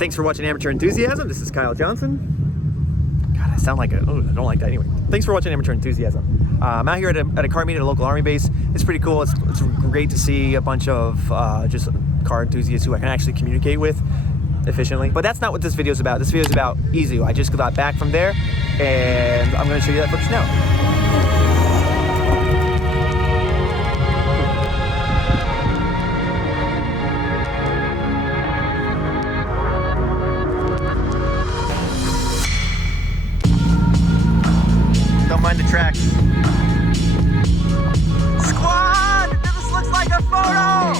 Thanks for watching Amateur Enthusiasm. This is Kyle Johnson. God, I sound like a, oh, I don't like that anyway. Thanks for watching Amateur Enthusiasm. I'm out here at a car meet at a local army base. It's pretty cool. It's great to see a bunch of just car enthusiasts who I can actually communicate with efficiently. But that's not what this video is about. This video is about Izu. I just got back from there, and I'm going to show you that footage now. Don't mind the tracks. Squad! This looks like a photo!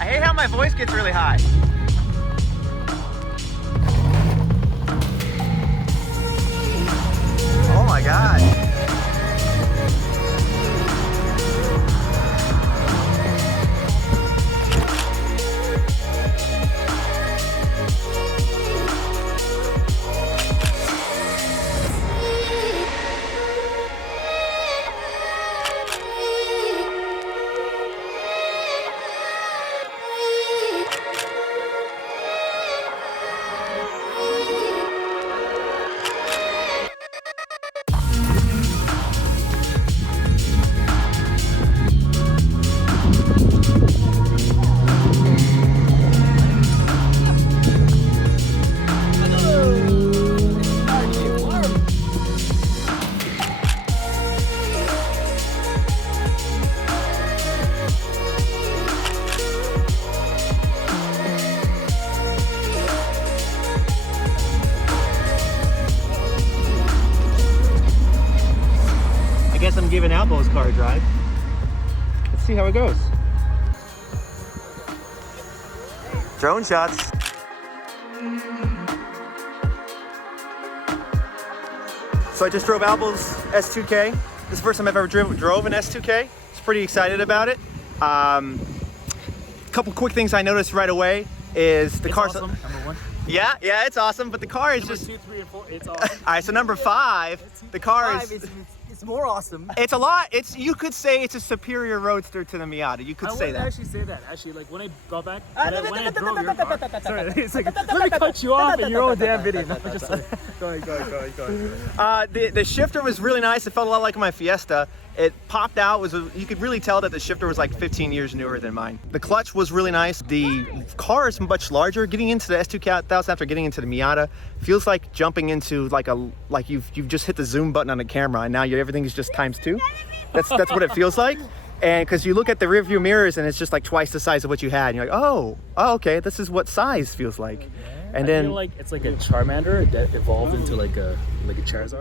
I hate how my voice gets really high. Oh my God. I'm giving Albo's car a drive. Let's see how it goes. Drone shots. So I just drove Albo's S2k. This is the first time I've ever drove an S2k. It's pretty excited about it. Couple quick things I noticed right away is the car's awesome. Number one. Yeah, it's awesome, but the car is number just 2, 3, and 4. It's awesome. All right, so number 5, the car is. It's more awesome. It's a lot. You could say it's a superior roadster to the Miata. You could say that. I wouldn't actually say that. Actually, like when I got back, when I drove your car. Sorry, it's like let me cut you off in your own damn video. No, just go ahead. The shifter was really nice. It felt a lot like my Fiesta. It popped out. You could really tell that the shifter was like 15 years newer than mine. The clutch was really nice. The car is much larger. Getting into the S2000 after getting into the Miata feels like jumping into like you've just hit the zoom button on the camera and now everything is just *2. That's what it feels like. And because you look at the rear view mirrors and it's just like twice the size of what you had, and you're like, oh, okay, this is what size feels like. And then I feel like it's like a Charmander that evolved into like a Charizard.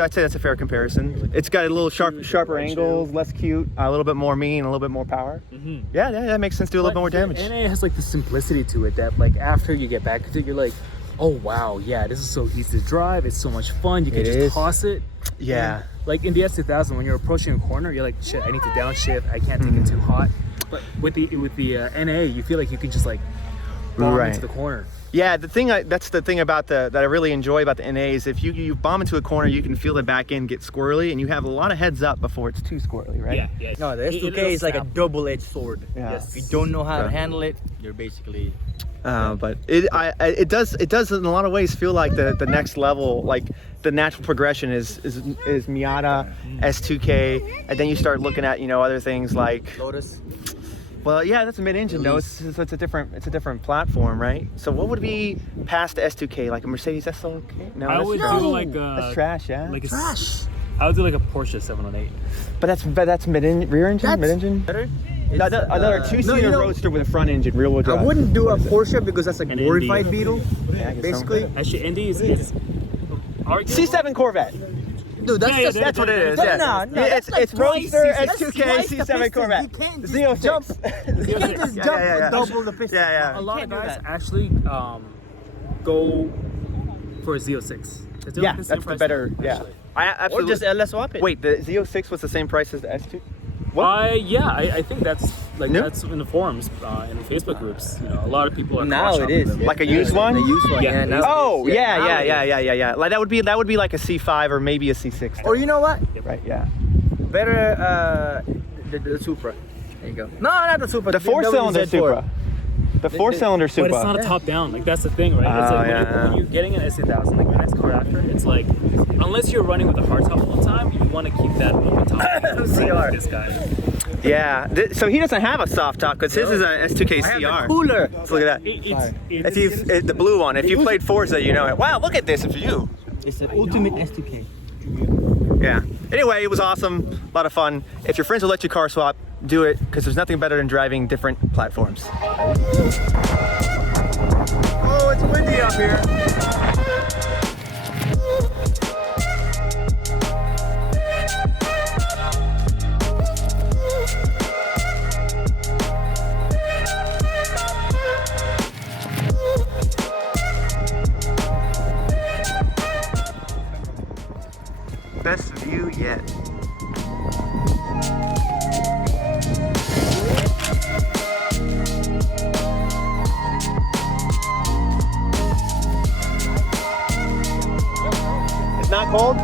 I'd say that's a fair comparison. It's got a little sharper angles, less cute, a little bit more mean, a little bit more power. Mm-hmm. Yeah, that makes sense. Do a little bit more damage. And it has like the simplicity to it that like after you get back into it, you're like, oh wow, yeah, this is so easy to drive. It's so much fun. You can just toss it. Yeah. And, like in the S2000, when you're approaching a corner, you're like, shit, I need to downshift. I can't take it too hot. But with the NA, you feel like you can just like bomb into the corner. Yeah, that's the thing about that I really enjoy about the NA is if you bomb into a corner, you can feel the back end get squirrely, and you have a lot of heads up before it's too squirrely, right? Yeah. No, the S2k is like a double-edged sword. Yeah. Yes. If you don't know how to handle it, you're basically. But it does in a lot of ways feel like the next level, like the natural progression is Miata, S2k, and then you start looking at other things like Lotus. Well, yeah, that's a mid-engine though. It's a different platform, right? So what would be past S2k, like a Mercedes S2k? No, I would do like that's trash, yeah. Like trash. I would do like a Porsche 718. But that's rear engine, mid-engine. Better. Another two-seater roadster with a front engine, rear-wheel drive. I wouldn't do a Porsche because that's a glorified ND. Beetle, Yeah, basically. Actually, ND is C7 Corvette. Dude, That's what it is. Yeah, no, it's Roadster S2K C7 Corvette. You can't just Z06. jump. You can't just jump double the piston. Yeah. A lot of guys actually go for a Z06. Yeah, that's the better. Yeah, I Or absolutely. just LS swap it. Wait, the Z06 was the same price as the S2? What? Yeah, I think that's like New? that's in the forums, in the Facebook groups. A lot of people are Now it is. them. Like a used one? The used one. Yeah. Now Oh, it is. yeah. Now it is. Like that would be like a C5 or maybe a C6. Or you know what? Right? Yeah. Better the Supra. There you go. No, not the Supra. The four-cylinder WZ4. Supra. The 4-cylinder super. But it's not a top down. Like that's the thing, right? It's like when you're getting an S2000, like the next car after, it's like unless you're running with a hardtop all the time, you want to keep that open top. CR. This guy. Yeah. So he doesn't have a soft top because his is a S2k I have CR. the cooler. So look at that. The blue one. If you played Forza, you know it. Wow, look at this for you. It's an ultimate S2k. Yeah. Anyway, it was awesome. A lot of fun. If your friends will let you car swap, do it because there's nothing better than driving different platforms. Oh, it's windy up here. Best view yet. It's not cold?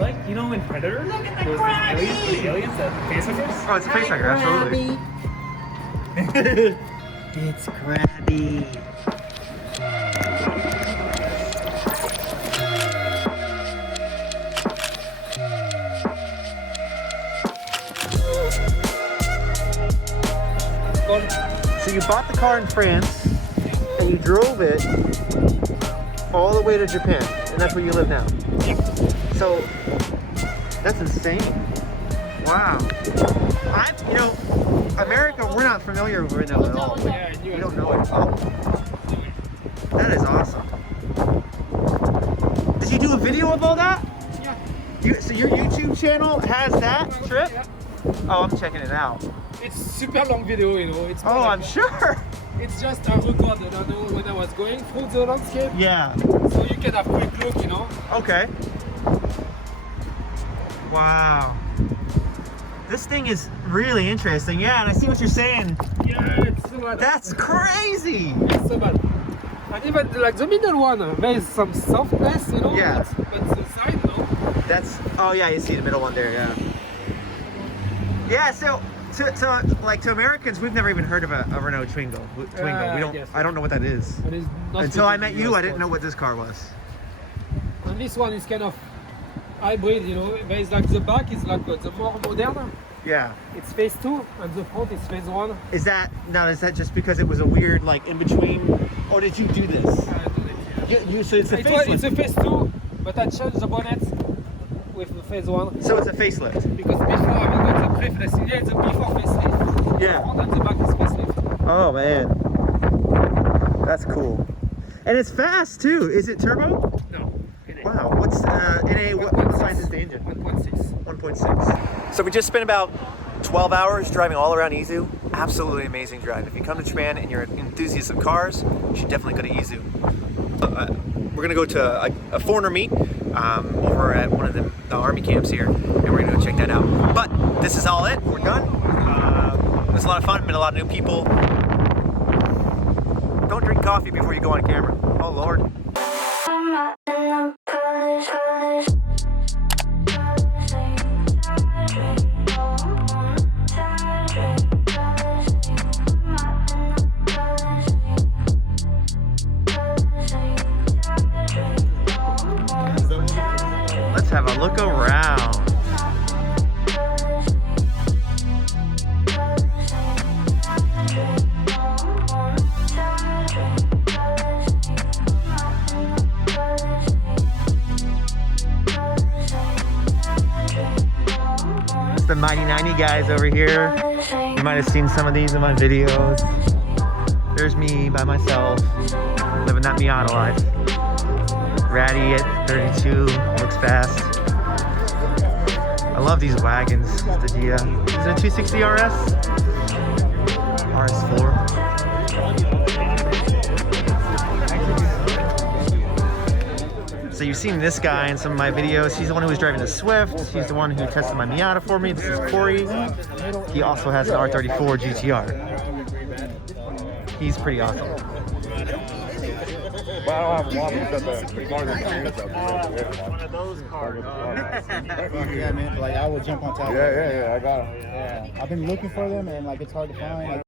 Like, you know, in Predator, there's the aliens that facehuggers. Oh, it's a facehugger, absolutely. It's crabby. So you bought the car in France and you drove it all the way to Japan, and that's where you live now. So that's insane. Wow. You know, America, we're not familiar with Renault at all. We don't know it at all. That is awesome. Did you do a video of all that? Yeah. So your YouTube channel has that trip? Oh, I'm checking it out. It's super long video, you know. It's Oh, I'm sure. It's just a record that I know when I was going through the landscape. Yeah. So you can have a quick look, you know. Okay. Wow. This thing is really interesting. Yeah, and I see what you're saying. Yeah, it's so bad. That's crazy. It's so bad. And even like the middle one, there is some softness, you know. Yeah. But the side, no. That's, oh yeah, you see the middle one there, yeah. Yeah, so to Americans, we've never even heard of a Renault Twingo. I don't know what that is. And it's not Until I met specific you, US I didn't know one. what this car was. And this one is kind of hybrid, you know. There is like the back is like the more modern. Yeah. It's phase 2 and the front is phase 1. Is that just because it was a weird like in between, or did you do this? So it's a facelift. It's a phase 2, but I changed the bonnet with the phase 1. So it's a facelift. Because before I got the pre-facelift, yeah, it's a before facelift. Yeah. The front and the back is facelift. Oh man, that's cool. And it's fast too. Is it turbo? No. NA. Wow. What's NA? What size is the engine? 1.6. 1.6. So we just spent about 12 hours driving all around Izu. Absolutely amazing drive. If you come to Japan and you're an enthusiast of cars, you should definitely go to Izu. We're gonna go to a foreigner meet over at one of the army camps here, and we're gonna go check that out. But this is all it. We're done. It was a lot of fun. Met a lot of new people. Don't drink coffee before you go on camera. Oh Lord. Let's have a look around. It's the Mighty 90 guys over here. You might have seen some of these in my videos. There's me by myself, living that Miata life. Ratty at 32, looks fast. I love these wagons, the Dia. Is it a 260 RS? RS4. So So you've seen this guy in some of my videos. He's the one who was driving the Swift. He's the one who tested my Miata for me. This is Corey. He also has an R34 GTR. He's pretty awesome. Well, I don't have one because the one of those cars. Yeah, man. Like I will jump on top. Yeah, I got them. Yeah. I've been looking for them, and like it's hard to find. Like